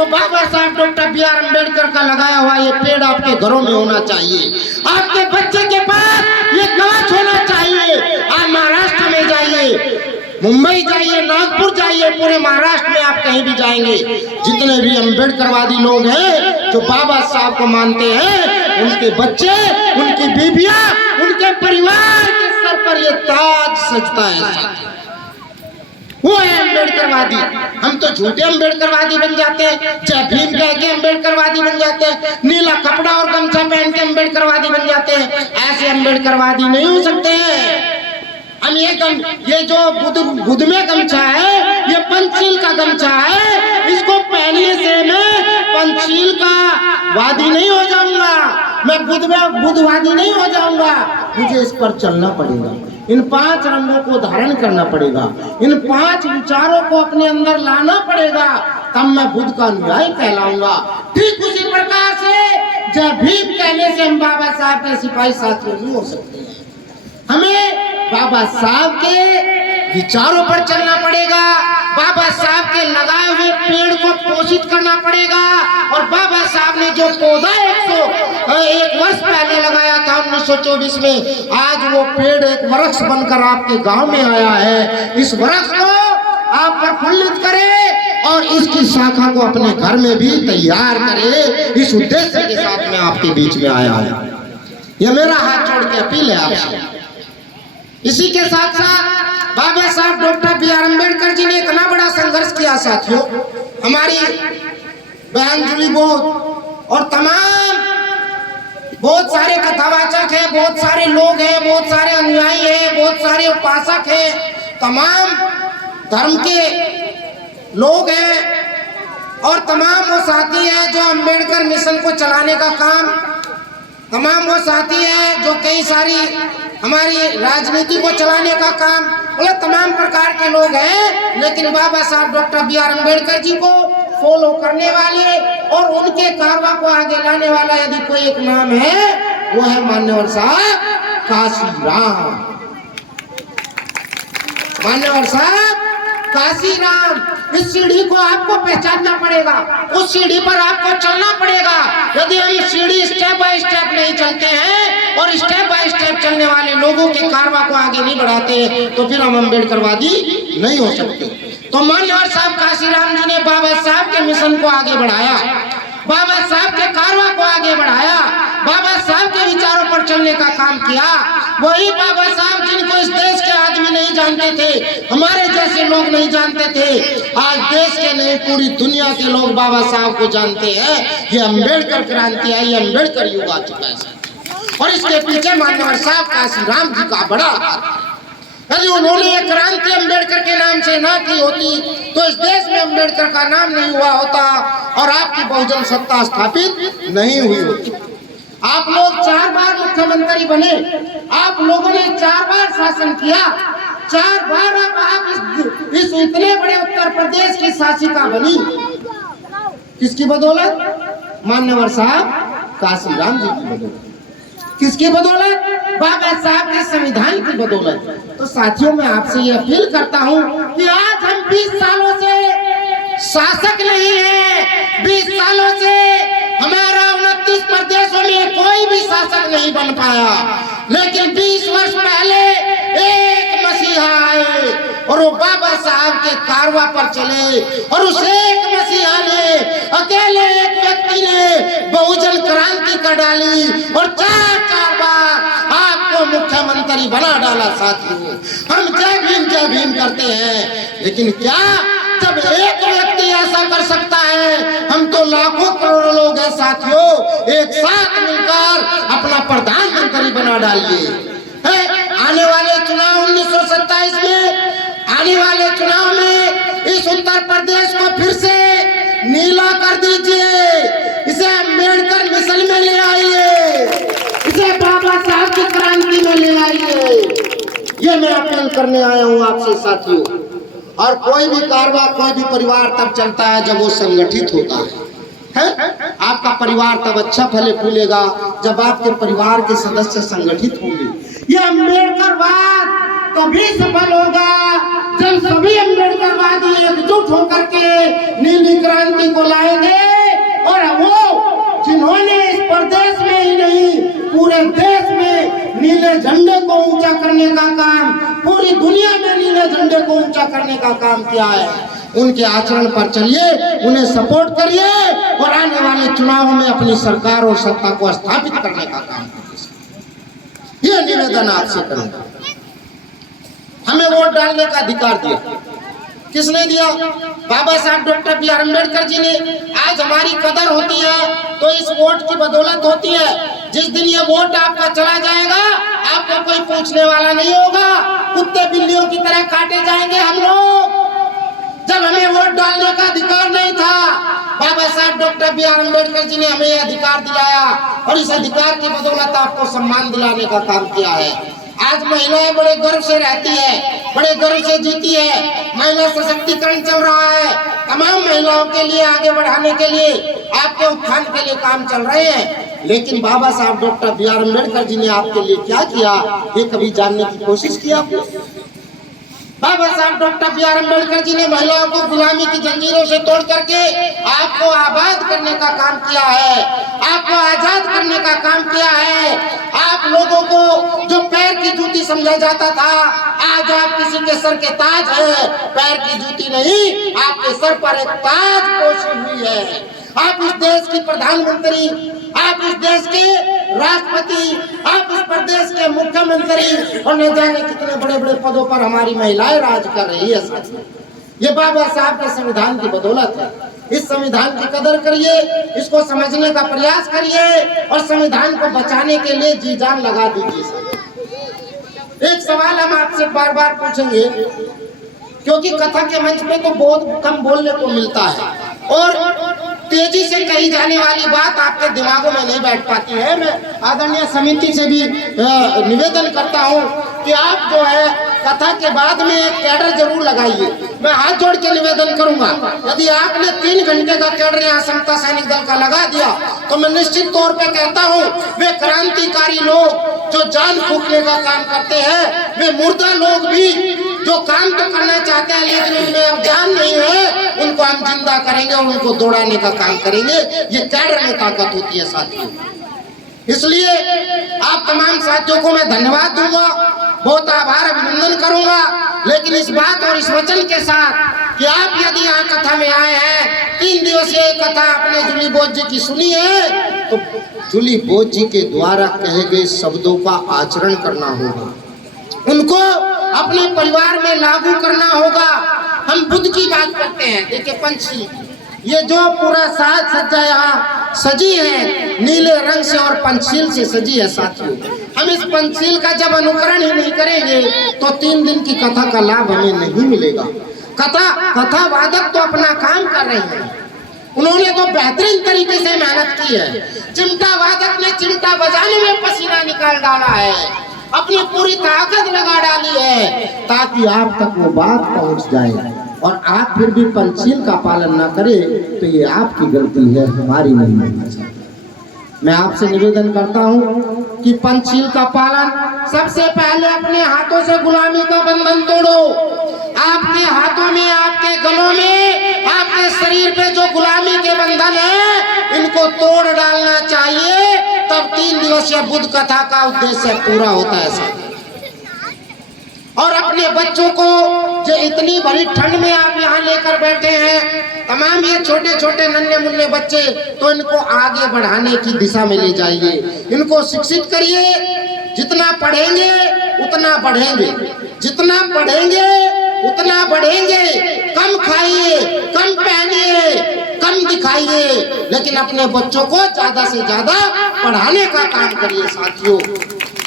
तो बाबा साहब doctor B are Ambedkar का लगाया हुआ ये पेड़ आपके घरों में होना चाहिए, आपके बच्चे के पास ये कवच होना चाहिए। आप महाराष्ट्र में जाइए, मुंबई जाइए, नागपुर जाइए, पूरे महाराष्ट्र में आप कहीं भी जाएंगे, जितने भी अम्बेडकरवादी लोग हैं जो बाबा साहब को मानते हैं, उनके बच्चे, उनकी बीबियां, उनके परिवार के सर पर ये ताज सजता है। वो है अम्बेडकरवादी। हम तो झूठे अम्बेडकरवादी बन जाते हैं, जय भीम कह के अम्बेडकरवादी बन जाते हैं, नीला कपड़ा और गमछा पहन के अम्बेडकरवादी बन जाते हैं। ऐसे अम्बेडकरवादी नहीं हो सकते हैं हम। ये जो बुध में गमछा है, ये पंचशील का गमछा है, इसको पहनने से मैं पंचशील का वादी नहीं हो जाऊंगा, मैं बुधवादी नहीं हो जाऊंगा। मुझे इस पर चलना पड़ेगा, इन 5 रंगों को धारण करना पड़ेगा, इन 5 विचारों को अपने अंदर लाना पड़ेगा, तब मैं बुद्ध का अनुयायी कहलाऊंगा। ठीक उसी प्रकार से जय भीम कहने से हम बाबा साहब के सिपाही साथियों नहीं हो सकते। हमें बाबा साहब के विचारों पर चलना पड़ेगा, बाबा साहब के लगाए हुए पेड़ को पोषित करना पड़ेगा। और बाबा साहब ने जो पौधा 101 वर्ष पहले लगाया था 1924 में, आज वो पेड़ एक वृक्ष बनकर आपके गांव में आया है। इस वृक्ष को आप प्रफुल्लित करें और इसकी शाखा को अपने घर में भी तैयार करें, इस उद्देश्य के साथ में आपके बीच में आया है। यह मेरा हाथ जोड़ के अपील है आपसे। इसी के साथ साथ बाबा साहब doctor B are Ambedkar ji ने इतना बड़ा संघर्ष किया साथियों। हमारी बहन जुली बोध और तमाम बहुत सारे कथावाचक हैं, बहुत सारे लोग हैं, बहुत सारे अनुयायी हैं, बहुत सारे उपासक हैं, तमाम धर्म के लोग हैं और तमाम वो साथी हैं जो अम्बेडकर मिशन को चलाने का काम, तमाम वो साथी हैं जो कई सारी हमारी राजनीति को चलाने का काम, बोले तमाम प्रकार के लोग हैं। लेकिन बाबा साहब doctor B are Ambedkar ji को फॉलो करने वाले और उनके कारवा को आगे लाने वाला यदि कोई एक नाम है, वो है मान्यवर साहब काशीराम। मान्यवर साहब काशीराम। इस सीढ़ी को आपको पहचानना पड़ेगा, उस सीढ़ी पर आपको चलना पड़ेगा। यदि हम सीढ़ी स्टेप बाय स्टेप नहीं चलते हैं और स्टेप बाय स्टेप चलने वाले लोगों के कारवा को आगे नहीं बढ़ाते, तो फिर हम अम्बेडकरवादी नहीं हो सकते। तो मान्यवर साहब काशीराम जी ने बाबा साहब के मिशन को आगे बढ़ाया, बाबा साहब के कारवा को आगे बढ़ाया, बाबा साहब के विचारों पर चलने का काम किया। वही बाबा साहब जिनको इस देश के आदमी नहीं जानते थे, हमारे जैसे लोग नहीं जानते थे, आज देश के नहीं पूरी दुनिया के लोग बाबा साहब को जानते हैं। ये अम्बेडकर क्रांति आई, अम्बेडकर युग आ चुका है और इसके पीछे मान्यवर साहब काशीराम जी का बड़ा हाथ। यदि उन्होंने ये क्रांति अम्बेडकर के नाम से ना की होती तो इस देश में अम्बेडकर का नाम नहीं हुआ होता और आपकी बहुजन सत्ता स्थापित नहीं हुई होती। आप लोग 4 बार मुख्यमंत्री बने, आप लोगों ने 4 बार शासन किया, 4 बार आप इस इतने बड़े उत्तर प्रदेश की शासिका बनी। किसकी बदौलत? मान्यवर साहब काशीराम जी की बदौलत। किसकी बदौलत? बाबा साहब के संविधान की बदौलत। तो साथियों मैं आपसे ये अपील करता हूँ कि आज हम 20 सालों से शासक नहीं है, 20 सालों से हमारा 29 प्रदेशों में कोई भी शासक नहीं बन पाया, लेकिन 20 वर्ष पहले एक मसीहा आए और वो बाबा साहब के कारवा पर चले और उस एक मसीहा ने, अकेले एक व्यक्ति ने बहुजन क्रांति कर डाली और 4 बार आपको मुख्यमंत्री बना डाला। साथियों हम जय भीम करते हैं, लेकिन क्या जब एक व्यक्ति ऐसा कर सकता है, हम तो लाखों करोड़ों लोग हैं साथियों, एक साथ मिलकर अपना प्रधानमंत्री बना डालिए। आने वाले चुनाव 1927 में, आने वाले चुनाव में इस उत्तर प्रदेश को फिर से नीला कर दीजिए, इसे अम्बेडकर मिशन में ले आइए, इसे बाबा साहब की क्रांति में ले आइए। ये मैं अपील करने आया हूँ आपसे साथियों। और कोई भी कारवा, कोई भी परिवार तब चलता है जब वो संगठित होता है? आपका परिवार तब अच्छा फले फूलेगा जब आपके परिवार के सदस्य संगठित होंगे। ये अम्बेडकरवाद तभी सफल होगा जब सभी अम्बेडकरवादी एकजुट होकर के नीली क्रांति को लाएंगे और वो जिन्होंने इस प्रदेश में ही नहीं पूरे देश में नीले झंडे को ऊंचा करने का काम, पूरी दुनिया में नीले झंडे को ऊंचा करने का काम किया है, उनके आचरण पर चलिए, उन्हें सपोर्ट करिए और आने वाले चुनावों में अपनी सरकार और सत्ता को स्थापित करने का काम करिए। यह निवेदन आपसे करूंगा। हमें वोट डालने का अधिकार दिया, किसने दिया? बाबा साहब doctor B are Ambedkar ji ने। आज हमारी कदर होती है तो इस वोट की बदौलत होती है। जिस दिन ये वोट आपका चला जाएगा, आपको कोई पूछने वाला नहीं होगा, कुत्ते बिल्लियों की तरह काटे जाएंगे हम लोग। जब हमें वोट डालने का अधिकार नहीं था, बाबा साहब doctor B are Ambedkar ji ने हमें यह अधिकार दिलाया और इस अधिकार की बदौलत आपको सम्मान दिलाने का काम किया है। आज महिलाएं बड़े गर्व से रहती है, बड़े गर्व से जीती है। महिला सशक्तिकरण चल रहा है, तमाम महिलाओं के लिए आगे बढ़ाने के लिए, आपके उत्थान के लिए काम चल रहे हैं। लेकिन बाबा साहब doctor B are Ambedkar ji ने आपके लिए क्या किया, ये कभी जानने की कोशिश की आपने? बाबा साहब doctor B are Ambedkar ji ने महिलाओं को गुलामी की जंजीरों से तोड़ करके आपको आबाद करने का काम किया है, आपको आजाद करने का काम किया है। आप लोगों को जो पैर की जूती समझा जाता था, आज आप किसी के सर के ताज है, पैर की जूती नहीं, आपके सर पर एक ताज पोशी हुई है। आप इस देश की प्रधानमंत्री, आप इस देश के राष्ट्रपति, आप इस प्रदेश के मुख्यमंत्री और न जाने कितने बड़े बड़े पदों पर हमारी महिलाएं राज कर रही है। साथियों, ये बाबा साहब के संविधान की बदौलत है। इस संविधान की कदर करिए, इसको समझने का प्रयास करिए और संविधान को बचाने के लिए जी जान लगा दीजिए। एक सवाल हम आपसे बार बार पूछेंगे, क्योंकि कथा के मंच पे तो बहुत कम बोलने को मिलता है और तेजी से कही जाने वाली बात आपके दिमागों में नहीं बैठ पाती है। मैं आदरणीय समिति से भी निवेदन करता हूं कि आप जो है कथा के बाद में एक कैडर जरूर लगाइए। मैं हाथ जोड़ के निवेदन करूंगा, यदि आपने 3 घंटे का कैडर यहाँ समता सैनिक दल का लगा दिया तो मैं निश्चित तौर पे कहता हूँ वे क्रांतिकारी लोग जो जान फूंकने का काम करते हैं, वे मुर्दा लोग भी जो काम तो करना चाहते हैं लेकिन उनमें अब जान नहीं है, उनको हम जिंदा करेंगे और उनको दौड़ाने का काम करेंगे। ये कैडर में ताकत होती है साथियों। इसलिए आप तमाम साथियों को मैं धन्यवाद दूंगा, बहुत आभार अभिनंदन करूंगा, लेकिन इस बात और इस वचन के साथ कि आप यदि यहाँ कथा में आए हैं, 3 दिवसीय कथा आपने जूली बोस जी की सुनी है, तो जूली बोस जी के द्वारा कहे गए शब्दों का आचरण करना होगा, उनको अपने परिवार में लागू करना होगा। हम बुद्ध की बात करते हैं, देखिए पंछी, ये जो पूरा साज सज्जा यहाँ सजी है नीले रंग से और पंचशील से सजी है साथियों। हम इस पंचशील का जब अनुकरण ही नहीं करेंगे तो 3 दिन की कथा का लाभ हमें नहीं मिलेगा। कथा वादक तो अपना काम कर रहे हैं, उन्होंने तो बेहतरीन तरीके से मेहनत की है। चिमटा वादक ने चिमटा बजाने में पसीना निकाल डाला है, अपनी पूरी ताकत लगा डाली है ताकि आप तक वो बात पहुंच जाए, और आप फिर भी पंचशील का पालन ना करें तो ये आपकी गलती है, हमारी नहीं। मैं आपसे निवेदन करता हूं कि पंचशील का पालन, सबसे पहले अपने हाथों से गुलामी का बंधन तोड़ो। आपके हाथों में, आपके गलों में, आपके शरीर पे जो गुलामी के बंधन है, इनको तोड़ डालना चाहिए, तब 3 दिवसीय बुद्ध कथा का उद्देश्य पूरा होता है। और अपने बच्चों को जो इतनी बड़ी ठंड में आप यहाँ लेकर बैठे हैं, तमाम ये छोटे छोटे नन्हे मुन्ने बच्चे, तो इनको आगे बढ़ाने की दिशा में ले जाइए, इनको शिक्षित करिए। जितना पढ़ेंगे उतना बढ़ेंगे, जितना पढ़ेंगे उतना बढ़ेंगे। कम खाइए, कम पहनिए, कम दिखाइए, लेकिन अपने बच्चों को ज्यादा से ज्यादा पढ़ाने का काम करिए साथियों।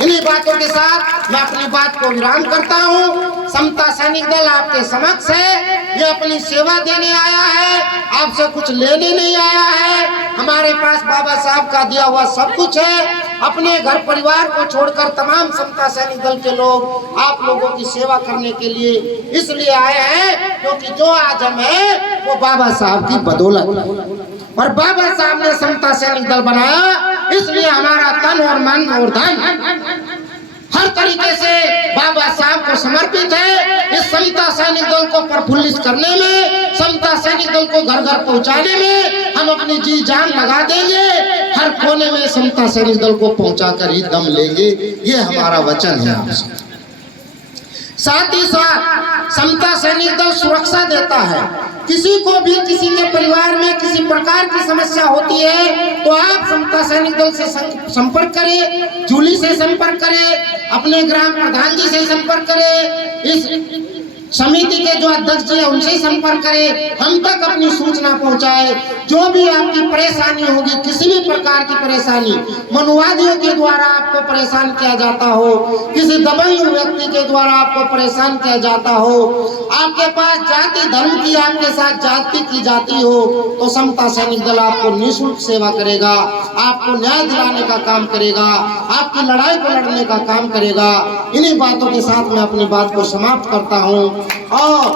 इन्हीं बातों के साथ मैं अपनी बात को विराम करता हूँ। समता सैनिक दल आपके समक्ष है, ये अपनी सेवा देने आया है, आपसे कुछ लेने नहीं आया है। हमारे पास बाबा साहब का दिया हुआ सब कुछ है। अपने घर परिवार को छोड़कर तमाम समता सैनिक दल के लोग आप लोगों की सेवा करने के लिए इसलिए आए हैं क्योंकि जो आज हम है वो बाबा साहब की बदौलत, और बाबा साहब ने समता सैनिक दल बनाया, इसलिए हमारा तन और मन और धन हर तरीके से बाबा साहब को समर्पित है। इस समता सैनिक दल को प्रफुल्लित करने में, समता सैनिक दल को घर घर पहुंचाने में हम अपनी जी जान लगा देंगे। हर कोने में समता सैनिक दल को पहुंचाकर ही दम लेंगे, ये हमारा वचन है आपसे। साथ ही साथ समता सैनिक दल सुरक्षा देता है। किसी को भी किसी के परिवार में किसी प्रकार की समस्या होती है तो आप समता सैनिक दल से संपर्क करें, जूली से संपर्क करें, अपने ग्राम प्रधान जी से संपर्क करें, इस समिति के जो अध्यक्ष जी है उनसे संपर्क करें, हम तक अपनी सूचना पहुंचाए। जो भी आपकी परेशानी होगी, किसी भी प्रकार की परेशानी, मनुवादियों के द्वारा आपको परेशान किया जाता हो, किसी दबंग व्यक्ति के द्वारा आपको परेशान किया जाता हो, आपके पास जाति धर्म की आपके साथ जाति की जाती हो, तो समता सैनिक दल आपको निःशुल्क सेवा करेगा, आपको न्याय दिलाने का काम करेगा, आपकी लड़ाई को लड़ने का काम करेगा। इन्हीं बातों के साथ मैं अपनी बात को समाप्त करता हूँ और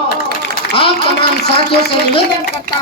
आप तमाम साथियों से निवेदन करता हूँ।